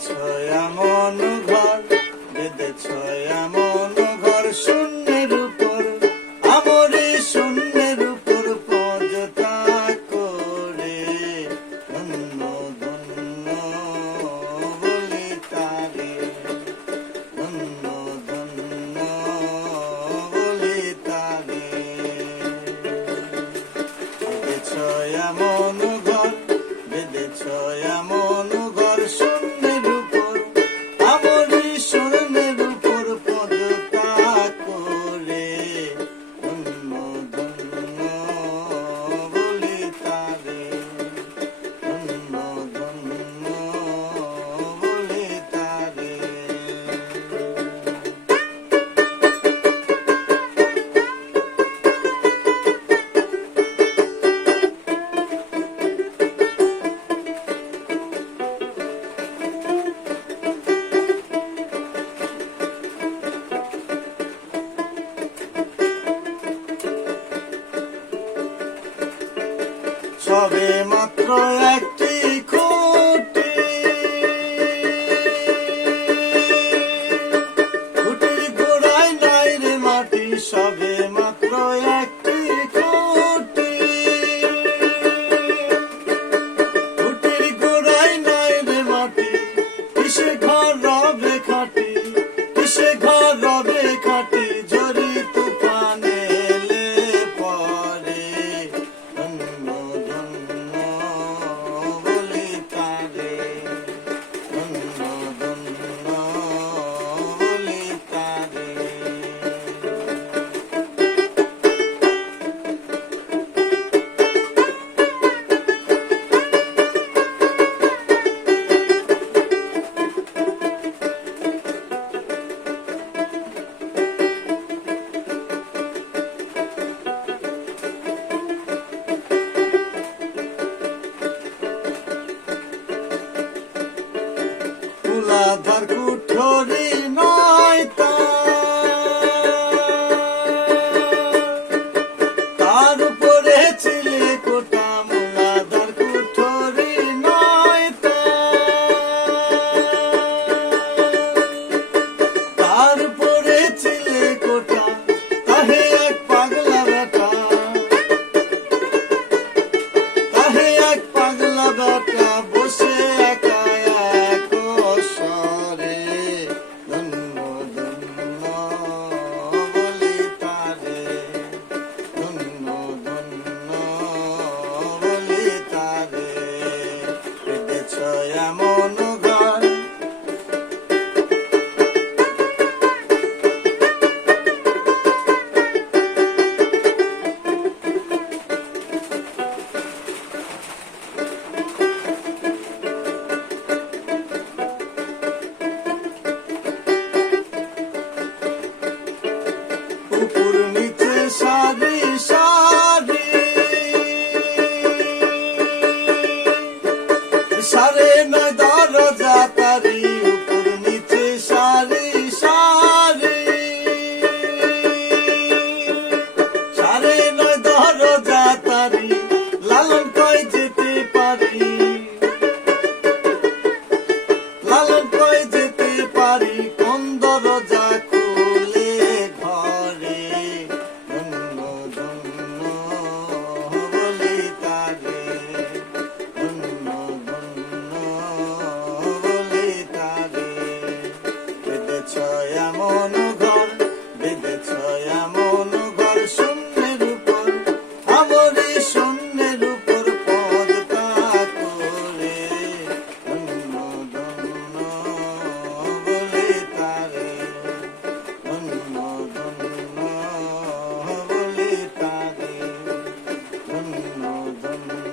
বেঁধেছ এমন ঘর, বেঁধেছ এমন ঘর শূন্যের উপর, আমরে শূন্যের উপর পজতা করে। ধন্য ধন্য বলি তারে, ধন্য ধন্য বলি তারে। বেঁধেছ এমন ঘর, বেঁধেছ এমন ঘর শূন্যের উপর, আমরি শূন্যের উপর পদতা করে। ধন্য ধন্য বলি তারে, ধন্য ধন্য বলি তারে। সবে মাত্র একটি খুঁটি, খুঁটির গোড়ায় নাই রে মাটি। সবে মাত্র একটি খুঁটি, খুঁটির গোড়ায় নাই রে মাটি। কিসে ঘর রবে খাটি, কিসে ঘর রবে খাটি। ঝড়ি তুফান এলে পরে। ধন্য ধন্য বলি তারে, ধন্য ধন্য বলি তারে। মূলাধার কুঠরি নয় তার উপরে ছিলে কোটা। মূলাধার কুঠরি নয় তার উপরে ছিলে কোটা। তাহে এক পাগলা বেটা, তাহে এক পাগলা বেটা বসে একা এক সরে। ধন্য ধন্য বলি তারে, ধন্য ধন্য বলি তারে। বেঁধেছ এমন ঘর, উপর নিচে সারি সারি, সারে নয় দরজা তারি। উপর নিচে সারি সারি, সারে নয় দরজা তারি। লালন কয় যেতে পারি, লালন কয় যেতে পারি। কোন দরজা খুলে ঘরে। ধন্য ধন্য বলি তারে, ধন্য ধন্য বলি তারে। বেঁধেছ এমন ঘর, বেঁধেছ এমন